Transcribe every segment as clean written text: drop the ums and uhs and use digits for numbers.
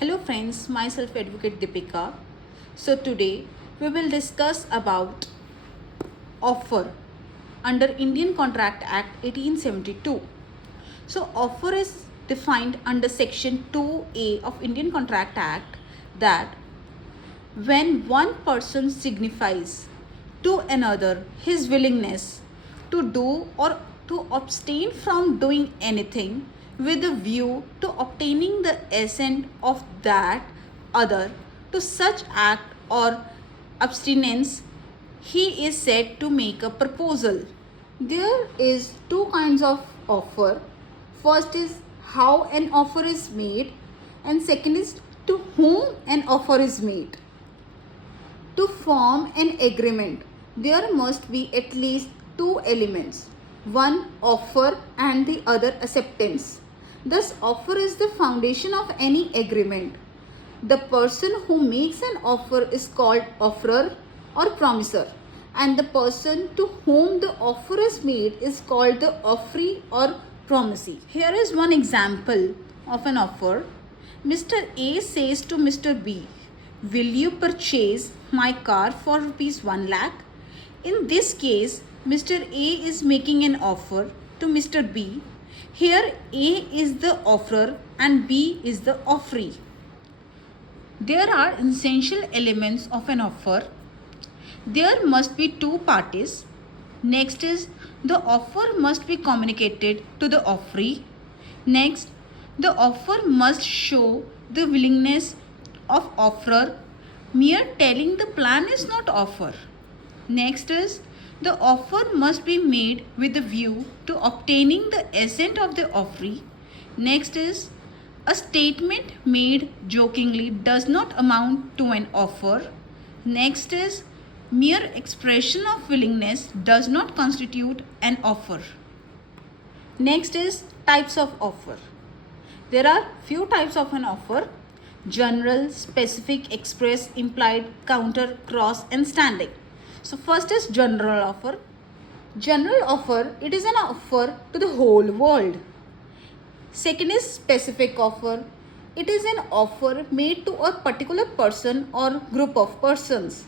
Hello friends, myself Advocate Deepika. So today we will discuss about offer under Indian Contract Act 1872. So offer is defined under section 2A of Indian Contract Act that when one person signifies to another his willingness to do or to abstain from doing anything with a view to obtaining the assent of that other to such act or abstinence, he is said to make a proposal. There is two kinds of offer. First is how an offer is made, and second is to whom an offer is made. To form an agreement, there must be at least two elements, one offer and the other acceptance. Thus, offer is the foundation of any agreement. The person who makes an offer is called offerer or promiser, and the person to whom the offer is made is called the offeree or promisee. Here is one example of an offer. Mr. A says to Mr. B, "Will you purchase my car for rupees 1 lakh? In this case, Mr. A is making an offer to Mr. B. Here A is the offerer and B is the offeree. There are essential elements of an offer. There must be two parties. Next is the offer must be communicated to the offeree. Next, the offer must show the willingness of offerer. Mere telling the plan is not offer. Next is the offer must be made with a view to obtaining the assent of the offeree. Next is a statement made jokingly does not amount to an offer. Next is mere expression of willingness does not constitute an offer. Next is types of offer. There are few types of an offer: general, specific, express, implied, counter, cross and standing. So first is general offer. General offer, it is an offer to the whole world. Second is specific offer. It is an offer made to a particular person or group of persons.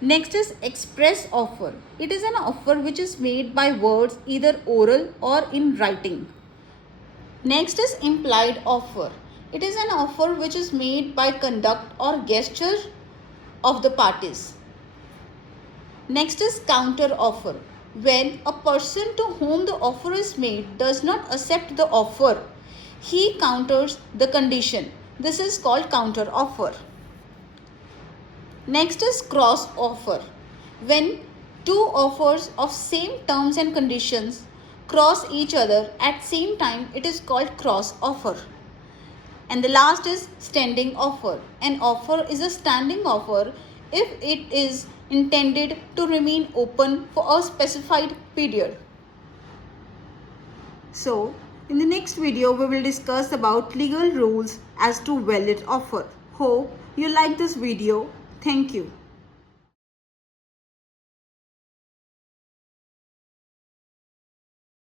Next is express offer. It is an offer which is made by words, either oral or in writing. Next is implied offer. It is an offer which is made by conduct or gesture of the parties. Next is counter offer. When a person to whom the offer is made does not accept the offer, he counters the condition. This is called counter offer. Next is cross offer. When two offers of same terms and conditions cross each other at same time, it is called cross offer. And the last is standing offer. An offer is a standing offer if it is intended to remain open for a specified period. So, in the next video, we will discuss about legal rules as to valid offer. Hope you like this video. Thank you.